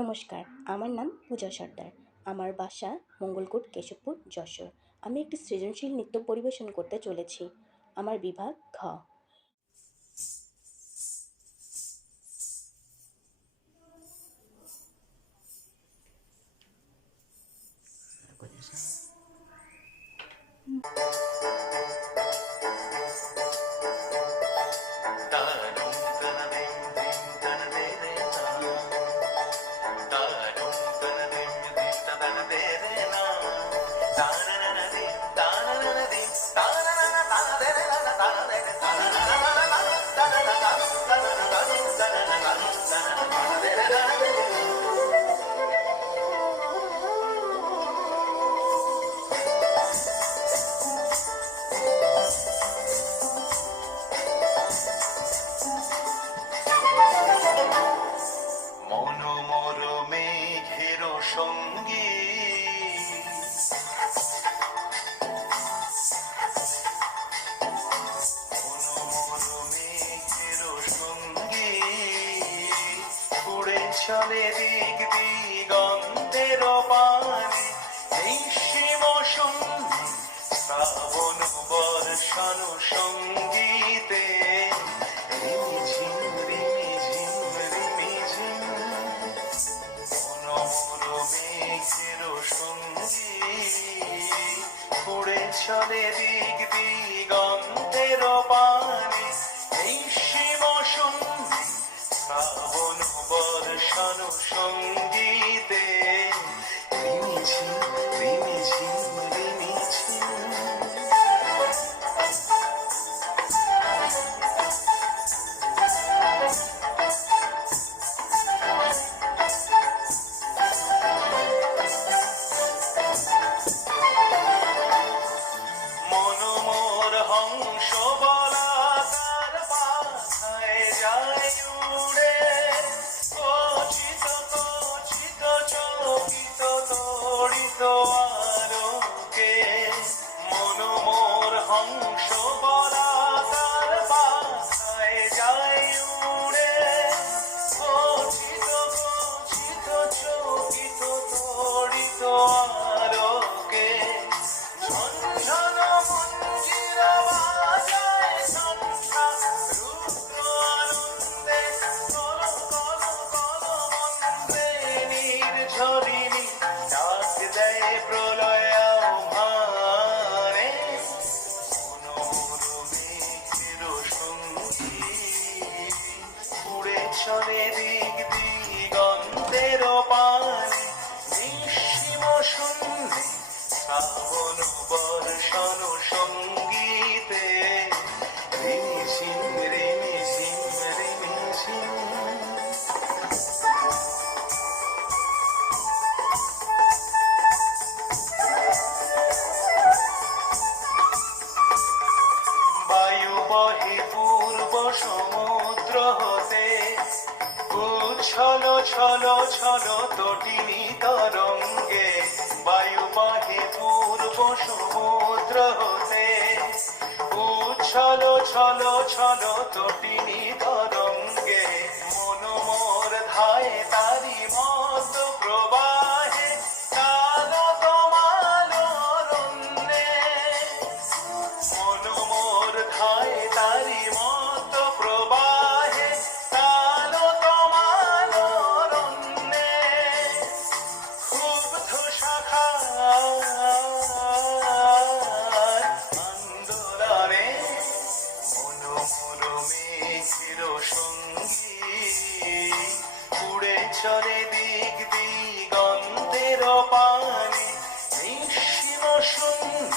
নমস্কার, আমার নাম পূজা সর্দার। আমার বাসা মঙ্গলকোট, কেশবপুর, যশোর। আমি একটি সৃজনশীল নৃত্য পরিবেশন করতে চলেছি। আমার বিভাগ ঘ। মনোমর মেঘের সঙ্গী উড়ে চলে দিক দিগন্তের পানে নিঃসীম শূন্য শ্রাবণ বর্ষণ সঙ্গীতে রিমিঝিম রিমিঝিম রিমিঝিম মনোমর মেঘের সঙ্গী উড়ে চলে দিক দিগন্তের পানে নিঃসীম শূন্য শ্রাবণ বর্ষণ সঙ্গীতে রিমিঝিম রিমিঝিম রিমিঝিম। মনোমর হংস বলা তার পাছায় যায় উড়ে কচিত কচিত চকিত তড়িত আলোকে মনোমর হংস বলা তার পাছায় যায় উড়ে কচিত কচিত চকিত তড়িত আলোকে ঝনঝন মঞ্জির বাজায় সন্ধ্যা রুদ্র আনন্দে কল কল কল মন্ত্রে নির্ঝরিণী ডাক দেয় প্রলয় আহ্বানে মনোমর মেঘের সঙ্গী উড়ে চলে দিক দিগন্তের পানে নিঃসীম শূন্যে শ্রাবণ বর্ষণ সঙ্গীতে রিমিঝিম রিমিঝিম রিমিঝিম। বায়ু বহে পূর্ব সমুদ্র হতে উচ্ছল ছল ছল তটিনী তরঙ্গে বায়ু বহে পূর্ব সমুদ্র হতে উচ্ছল ছল ছল তটিনী তরঙ্গে মনোমর ধায় তারি মত প্রবাহে কালো তমাল অরণ্যে মনোমর ধায় তারি মত প্রবাহে কালো তমাল অরণ্যে ক্ষুব্ধ শাখার আন্দোলনে মনোমর মেঘের সঙ্গী উড়ে চলে দিক দিগন্তের পানে নিঃসীম শূন্য